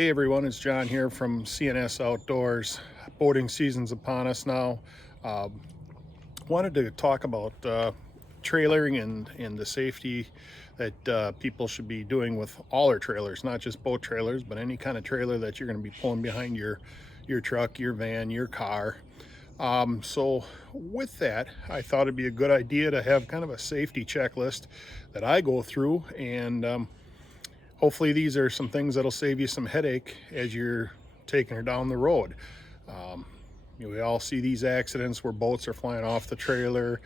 Hey everyone, it's John here from CNS Outdoors. Boating season's upon us now. Um, Wanted to talk about trailering and the safety that people should be doing with all their trailers, not just boat trailers, but any kind of trailer that you're going to be pulling behind your truck, your van, your car. So with that, I thought it'd be a good idea to have kind of a safety checklist that I go through and hopefully these are some things that'll save you some headache as you're taking her down the road. Um, we all see these accidents where boats are flying off the trailer,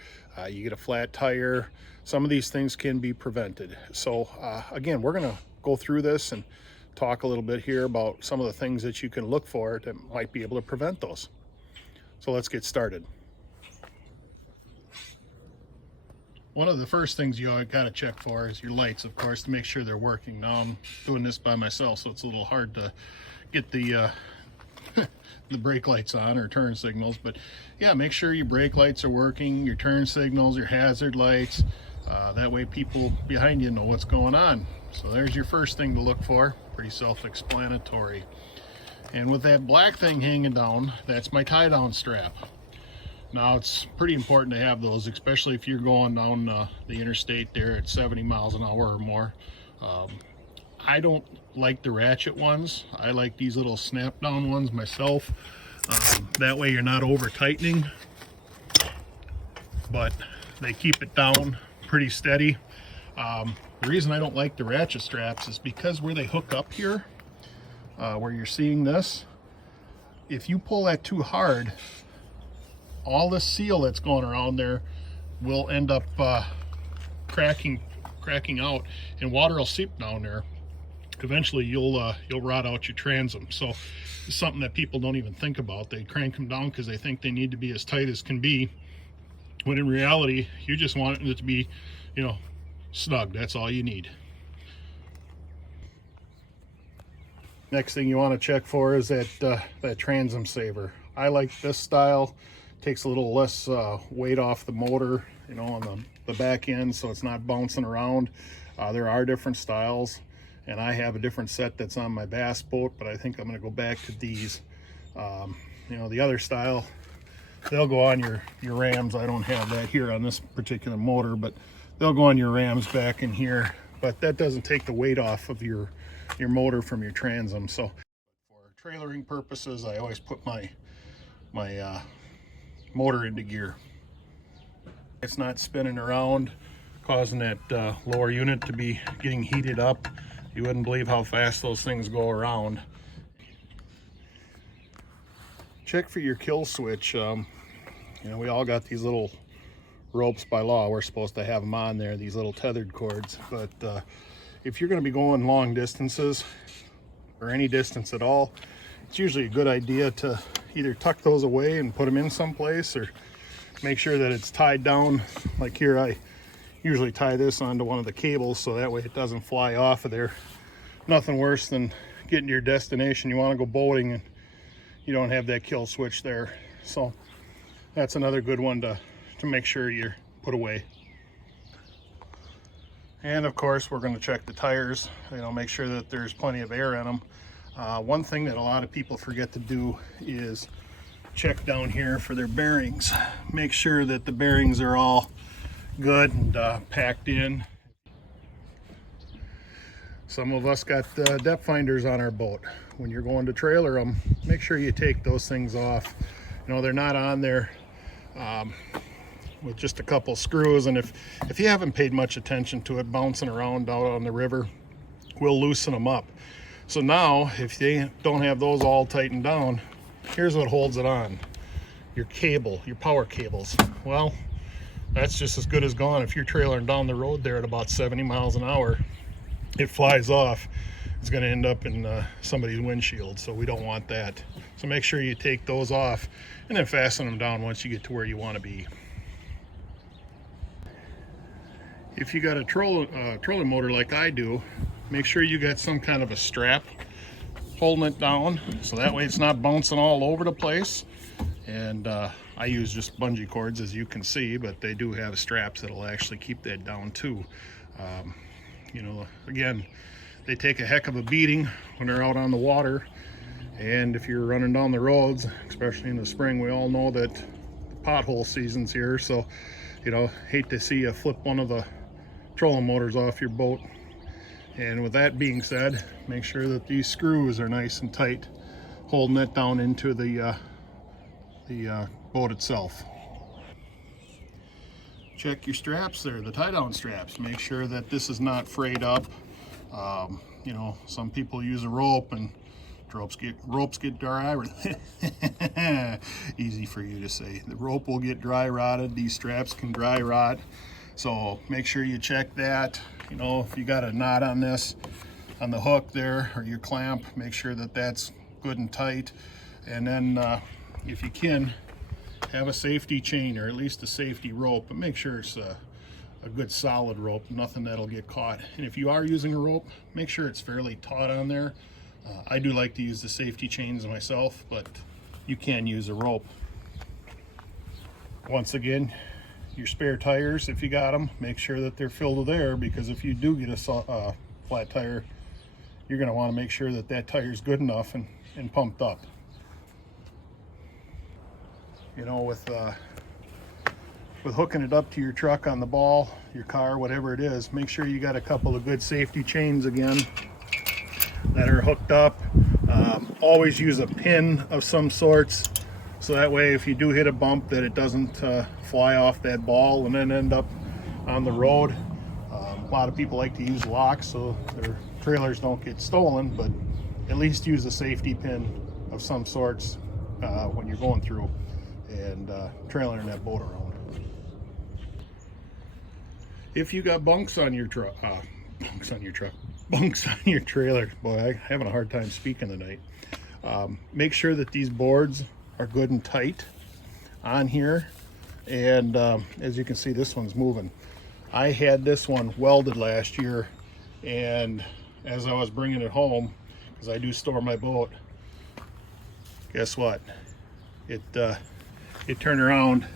you get a flat tire. Some of these things can be prevented. So again, we're gonna go through this and talk a little bit here about some of the things that you can look for that might be able to prevent those. So let's get started. One of the first things you got to check for is your lights, of course, to make sure they're working. Now I'm doing this by myself, so it's a little hard to get the the brake lights on or turn signals. But yeah, make sure your brake lights are working, your turn signals, your hazard lights. That way people behind you know what's going on. So there's your first thing to look for. Pretty self-explanatory. And with that black thing hanging down, that's my tie-down strap. Now it's pretty important to have those, especially if you're going down the interstate there at 70 miles an hour or more. I don't like the ratchet ones. I like these little snap down ones myself. That way you're not over tightening, but they keep it down pretty steady. The reason I don't like the ratchet straps is because where they hook up here, where you're seeing this, if you pull that too hard, all the seal that's going around there will end up cracking out, and water will seep down there. Eventually you'll rot out your transom. So it's something that people don't even think about. They crank them down because they think they need to be as tight as can be, when in reality you just want it to be, snug. That's all you need. Next thing you want to check for is that transom saver. I like this style. Takes a little less weight off the motor, on the back end, so it's not bouncing around. There are different styles, and I have a different set that's on my bass boat, but I think I'm going to go back to these. The other style, they'll go on your rams. I don't have that here on this particular motor, but they'll go on your rams back in here. But that doesn't take the weight off of your motor from your transom. So for trailering purposes, I always put my motor into gear. It's not spinning around, causing that lower unit to be getting heated up. You wouldn't believe how fast those things go around. Check for your kill switch. We all got these little ropes by law. We're supposed to have them on there, these little tethered cords. But if you're going to be going long distances or any distance at all, it's usually a good idea to either tuck those away and put them in someplace, or make sure that it's tied down. Like here, I usually tie this onto one of the cables so that way it doesn't fly off of there. Nothing worse than getting to your destination. You want to go boating and you don't have that kill switch there. So that's another good one to make sure you're put away. And of course, we're going to check the tires, make sure that there's plenty of air in them. One thing that a lot of people forget to do is check down here for their bearings. Make sure that the bearings are all good and packed in. Some of us got depth finders on our boat. When you're going to trailer them, make sure you take those things off. They're not on there with just a couple screws, and if you haven't paid much attention to it bouncing around out on the river, we'll loosen them up. So now, if they don't have those all tightened down, here's what holds it on. Your cable, your power cables. Well, that's just as good as gone. If you're trailering down the road there at about 70 miles an hour, it flies off. It's going to end up in somebody's windshield, so we don't want that. So make sure you take those off and then fasten them down once you get to where you want to be. If you got a trolling motor like I do, make sure you got some kind of a strap holding it down, so that way it's not bouncing all over the place. And I use just bungee cords, as you can see, but they do have straps that'll actually keep that down too. Again, They take a heck of a beating when they're out on the water. And if you're running down the roads, especially in the spring, we all know that the pothole season's here. So, you know, hate to see you flip one of the trolling motors off your boat. And with that being said, make sure that these screws are nice and tight, holding it down into the boat itself. Check your straps there, the tie-down straps. Make sure that this is not frayed up. You know, some people use a rope and ropes get dry. Easy for you to say. The rope will get dry rotted. These straps can dry rot. So make sure you check that. You know, if you got a knot on this, on the hook there, or your clamp, make sure that that's good and tight. And then if you can, have a safety chain or at least a safety rope, but make sure it's a good solid rope, nothing that'll get caught. And if you are using a rope, make sure it's fairly taut on there. I do like to use the safety chains myself, but you can use a rope. Once again, your spare tires, if you got them, make sure that they're filled with air, because if you do get a flat tire, you're going to want to make sure that that tire is good enough and pumped up. You know, with hooking it up to your truck on the ball, your car, whatever it is, make sure you got a couple of good safety chains again that are hooked up. Always use a pin of some sorts, so that way if you do hit a bump, that it doesn't fly off that ball and then end up on the road. A lot of people like to use locks so their trailers don't get stolen, but at least use a safety pin of some sorts when you're going through and trailering that boat around. If you got bunks on your truck, bunks on your trailer, boy, I'm having a hard time speaking tonight. Make sure that these boards are good and tight on here. And as you can see, this one's moving. I had this one welded last year, and as I was bringing it home, because I do store my boat, guess what? It turned around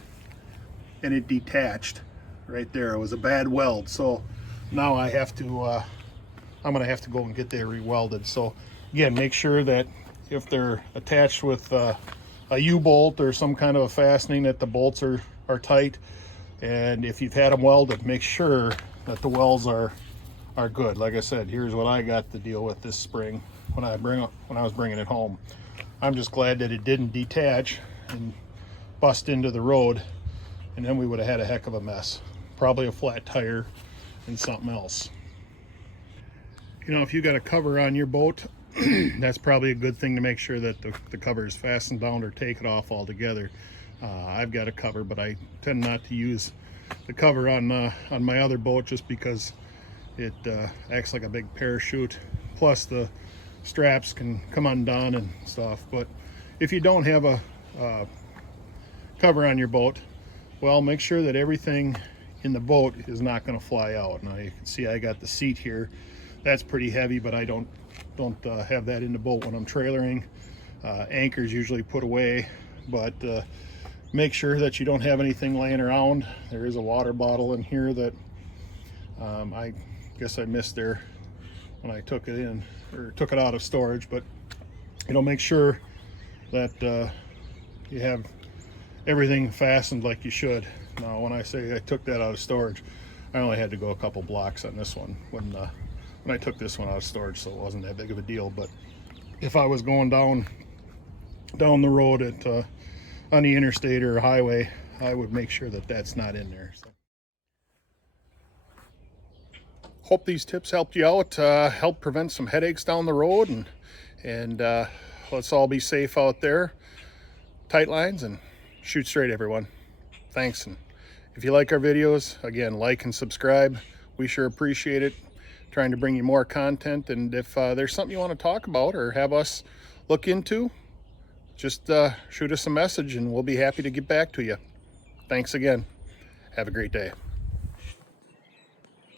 and it detached right there. It was a bad weld, so now I have to I'm gonna have to go and get that re-welded. So again, make sure that if they're attached with a U-bolt or some kind of a fastening, that the bolts are tight. And if you've had them welded, make sure that the welds are good. Like I said, here's what I got to deal with this spring when I was bringing it home. I'm just glad that it didn't detach and bust into the road, and then we would have had a heck of a mess. Probably a flat tire and something else. You know, if you got a cover on your boat, that's probably a good thing to make sure that the cover is fastened down or take it off altogether. I've got a cover, but I tend not to use the cover on my other boat just because it acts like a big parachute. Plus the straps can come undone and stuff. But if you don't have a cover on your boat, well, make sure that everything in the boat is not going to fly out. Now you can see I got the seat here. That's pretty heavy, but I don't have that in the boat when I'm trailering. Anchors usually put away, but make sure that you don't have anything laying around. There is a water bottle in here that I guess I missed there when I took it in, or took it out of storage. But you know, make sure that you have everything fastened like you should. Now when I say I took that out of storage, I only had to go a couple blocks on this one when I took this one out of storage, so it wasn't that big of a deal. But if I was going down the road on the interstate or highway, I would make sure that that's not in there. So hope these tips helped you out, help prevent some headaches down the road, and let's all be safe out there. Tight lines and shoot straight, everyone. Thanks. And if you like our videos, again, like and subscribe. We sure appreciate it. Trying to bring you more content, and if there's something you want to talk about or have us look into, just shoot us a message and we'll be happy to get back to you. Thanks again. Have a great day.